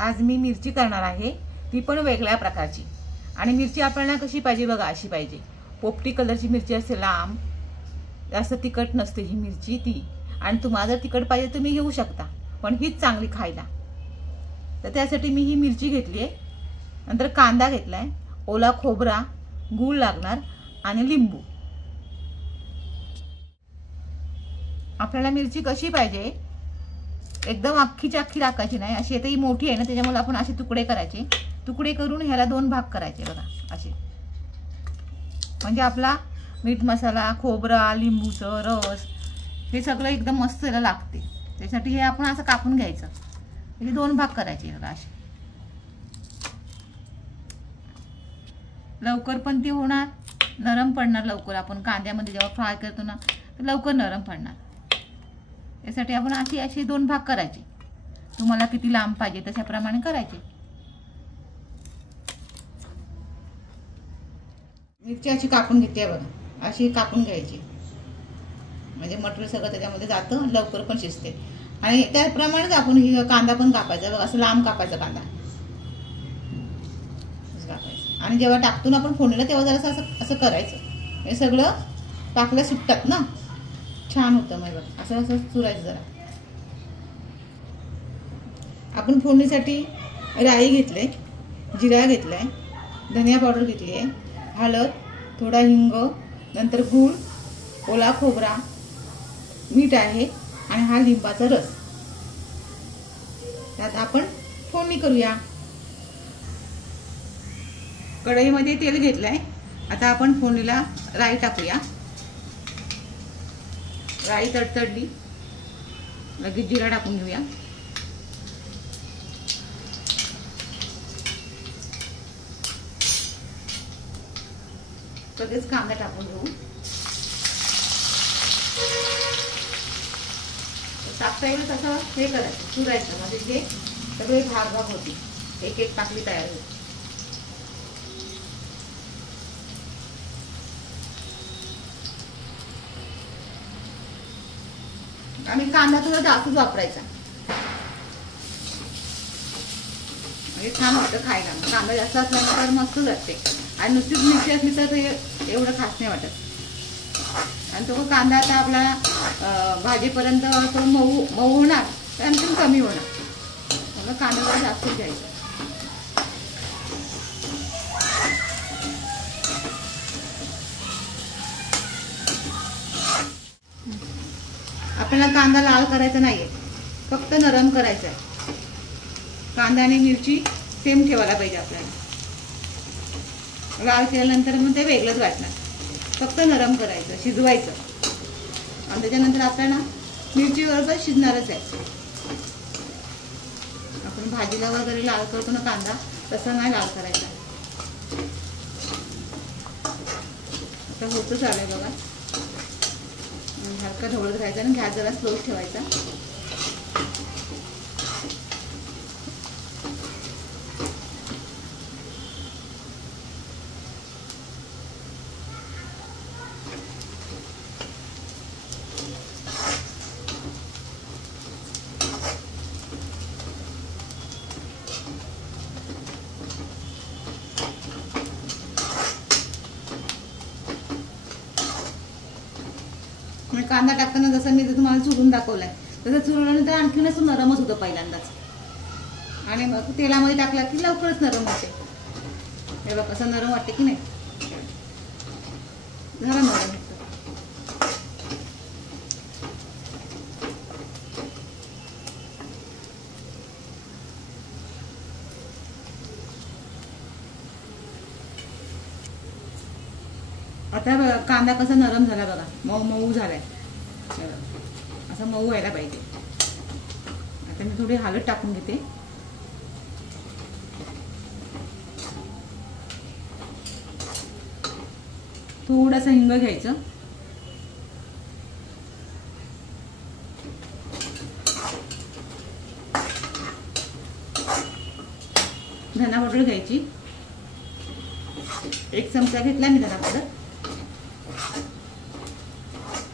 आज मी मिरची करणार आहे, ती पण वेगळ्या प्रकारची। आणि मिरची आपल्याला कशी पाहिजे बघा, अशी पाहिजे। पोपटी कलरची मिरची असते, लांब, जास्त तिखट नसते ही मिरची ती। आणि तुम्हाला जर तिखट पाहिजे तुम्ही घेऊ शकता, पण हीच चांगली खायला। तर त्यासाठी मी ही मिरची घेतली आहे। नंतर कांदा घेतलाय, ओला खोबरा, गूळ लागणार आणि लिंबू। आपल्याला मिरची कशी पाहिजे, एकदम अख्खीच्या अख्खी टाकायची नाही, अशी आता ही मोठी आहे ना, त्याच्यामुळे आपण असे तुकडे करायचे। तुकडे करून ह्याला 2 भाग करायचे बघा असे। म्हणजे आपला मीठ मसाला, खोबरा, लिंबूचं रस हे सगळं एकदम मस्त याला लागते। त्यासाठी हे आपण असं कापून घ्यायचं, हे 2 भाग करायचे बघा असे। लवकर पण ते होणार, नरम पडणार लवकर। आपण कांद्यामध्ये जेव्हा फ्राय करतो ना, तर लवकर नरम पडणार। यासाठी आपण असे 2 भाग करायचे। तुम्हाला किती लांब पाहिजे तशाप्रमाणे करायचे। मिरची अशी कापून घेते बघा, अशी कापून घ्यायची, म्हणजे मटेरियल सगळं त्याच्यामध्ये जातं, लवकर पण शिजते। आणि त्याप्रमाणेच आपण ही कांदा पण कापायचा बघा, असं लांब कापायचा कांदा कापायचा। आणि जेव्हा टाकतो ना आपण फोडणीला, तेव्हा जरा असं असं करायचं, हे सगळं पाकल्या सुटतात ना, छान होतं। मग बघा असं असं चुरायचं जरा। आपण फोडणीसाठी राई घेतले, जिरा घेतलाय, धनिया पावडर घेतली आहे, हळद, थोडा हिंग, नंतर गूळ, ओला खोबरा, मीठ आहे आणि हा लिंबाचा रस। त्यात आपण फोडणी करूया। कढईमध्ये तेल घेतलंय, आता आपण फोडणीला राई टाकूया। राई तडतडली, लगेच जिरा टाकून घेऊया। लगेच कांदा टाकून घेऊ। टाकता येईल तसं हे करायचं, चुरायचं, म्हणजे जे सगळे भाग भाग होती, एक एक टाकली तयार होती। आणि कांदा थोडा जास्तच वापरायचा, म्हणजे छान वाटतं खायला। कांदा जास्त असल्यानंतर मस्त जाते, आणि नुसतीच मिरची असली तर एवढं खास नाही वाटत। आणि तो कांदा आता आपला भाजीपर्यंत तो मऊ मऊ होणार, त्यानंतर कमी होणार, म्हणून कांदा जरा जास्त घ्यायचा। आपल्याला कांदा लाल करायचा नाहीये, फक्त नरम करायचा आहे। कांदा आणि मिरची सेम ठेवायला पाहिजे आपल्याला, लाल केल्यानंतर मग ते वेगळंच वाटणार। फक्त नरम करायचं, शिजवायचं, आणि त्याच्यानंतर आपल्याला मिरची बरोबर शिजणारच आहे। आपण भाजीला वगैरे लाल करतो ना कांदा, तसा नाही लाल करायचा। आता होतच आलंय बघा, हलका ढवळत राहायचा आणि गॅस जरा स्लो ठेवायचा। कांदा टाकताना जसं मी तुम्हाला चुरून दाखवलाय, तसं चुरल्यानंतर आणखीनच नरमच होतं पहिल्यांदाच, आणि मग तेलामध्ये टाकला की लवकरच नरम होते। हे बघा कसं नरम वाटते की नाही, झालं नरम। आता कांदा कसा नरम झाला बघा, मऊ मऊ झालाय, असं मऊ व्हायला पाहिजे। आता मी थोडी हळद टाकून घेते, थोडासा हिंग घ्यायचं, धना पावडर घ्यायची, 1 चमचा घेतला मी धना पावडर,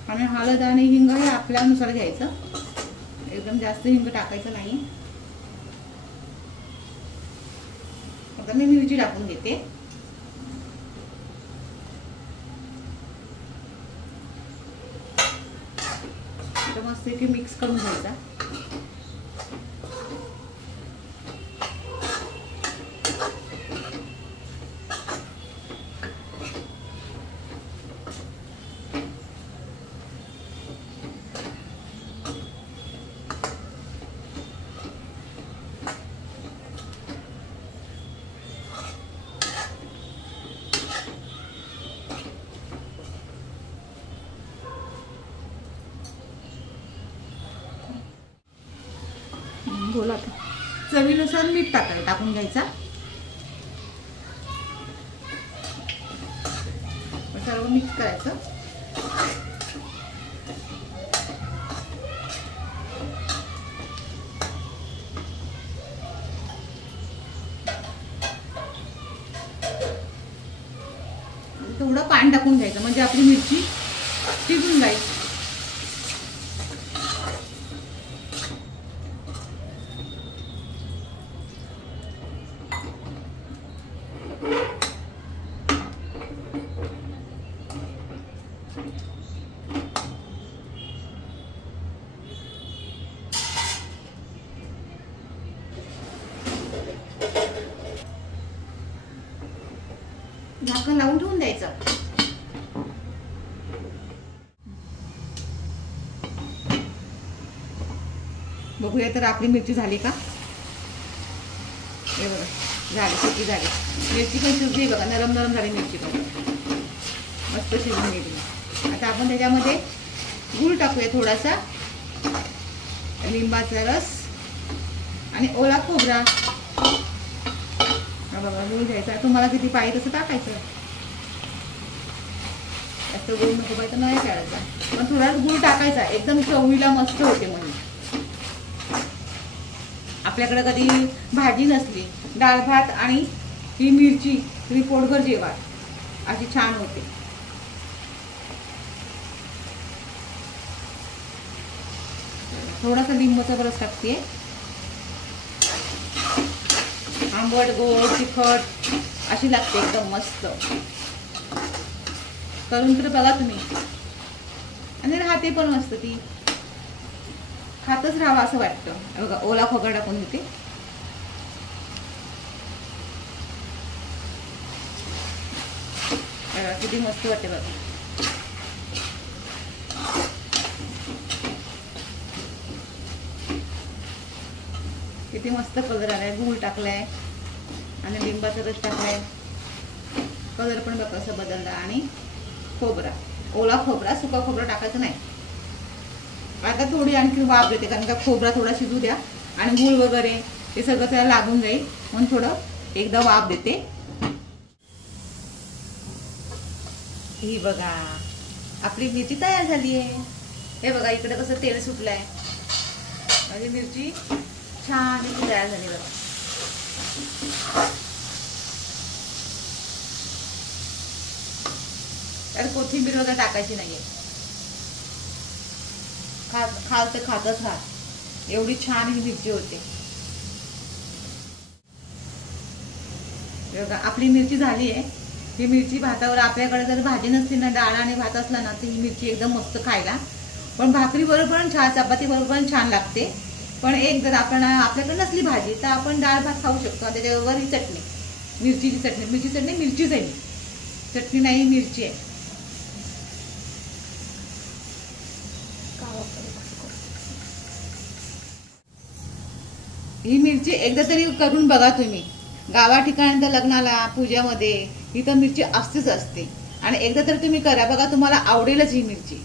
आणि हळद आणि हिंग हे आपल्यानुसार घ्यायचं, एकदम जास्त हिंग टाकायचं नाही। आता मी मिरची टाकून घेते. मस्त की मिक्स करून घ्यायचा. बोला, चवीनुसार मीठ टाकून घ्यायचा. सर्व मिक्स करायचं. थोडं पाणी टाकून घ्यायचं म्हणजे आपली मिरची शिजून जाईल. झाकण लावून ठेवून द्यायचं. बघूया तर आपली मिरची झाली का. हे बघा झाली, सुकी झाली मिरची पण शिजली बघा. नरम नरम झाली मिरची पण मस्त शिजून गेली. आता आपण त्याच्यामध्ये गूळ टाकूया, थोडासा लिंबाचा रस आणि ओला खोबरा. बघा गूळ घ्यायचा, तुम्हाला किती पाहिजे तसं टाकायचं. जास्त गूळ नको पाहिजे नाही टाळायचा, पण थोडा गूळ टाकायचा. एकदम चवीला मस्त होते. म्हणून आपल्याकडे कधी भाजी नसली, डाळ भात आणि ही मिरची तुम्ही पोटभर जेवा, अशी छान होते. थोडासा लिंबाचा रस टाकते. आंबट गोड तिखट अशी लागते एकदम मस्त. करून तर बघा तुम्ही. आणि राहते पण मस्त, ती खातच राहावं असं वाटतं. बघा ओला खोबरा टाकून देते. किती मस्त वाटते बघा. किती मस्त कलर आलाय. गूळ टाकलाय आणि लिंबाचा रस टाकलाय. कलर पण बघा कसं बदलला. आणि खोबरा, ओला खोबरा, सुका खोबरा टाकायचं नाही. आता थोडी आणखी वाफ देते, कारण का खोबरा थोडा शिजू द्या आणि गूळ वगैरे हे सगळं त्याला लागून जाईल. म्हणून थोडं एकदा वाफ देते. ही बघा आपली मिरची तयार झाली आहे. हे बघा इकडे कसं तेल सुटलंय. माझी मिरची छान तयार झाली बघा. तर कोथिंबीर वगैरे टाकायची नाहीये. खाल तर खातच राहा. एवढी छान ही मिरची होते. बघा आपली मिरची झाली आहे. ही मिरची भातावर, आपल्याकडे जर भाजी नसली ना, डाळ आणि भात असला ना, तर ही मिरची एकदम मस्त खायला. पण भाकरी बरोबर पण छान, चपाती बरोबर पण छान लागते. पण एक जर आपल्याकडे नसली भाजी तर आपण डाळ भात खाऊ शकतो. त्याच्याबरोबर ही चटणी, मिरचीची चटणी. मिरचीच आहे, चटणी नाही मिरची आहे. ही मिरची एकदा तरी करून बघा तुम्ही. गावा ठिकाणी तर लग्नाला, पूजामध्ये ही तर मिरची असतेच असते. आणि एकदा तरी तुम्ही करा बघा, तुम्हाला आवडेलच ही मिरची.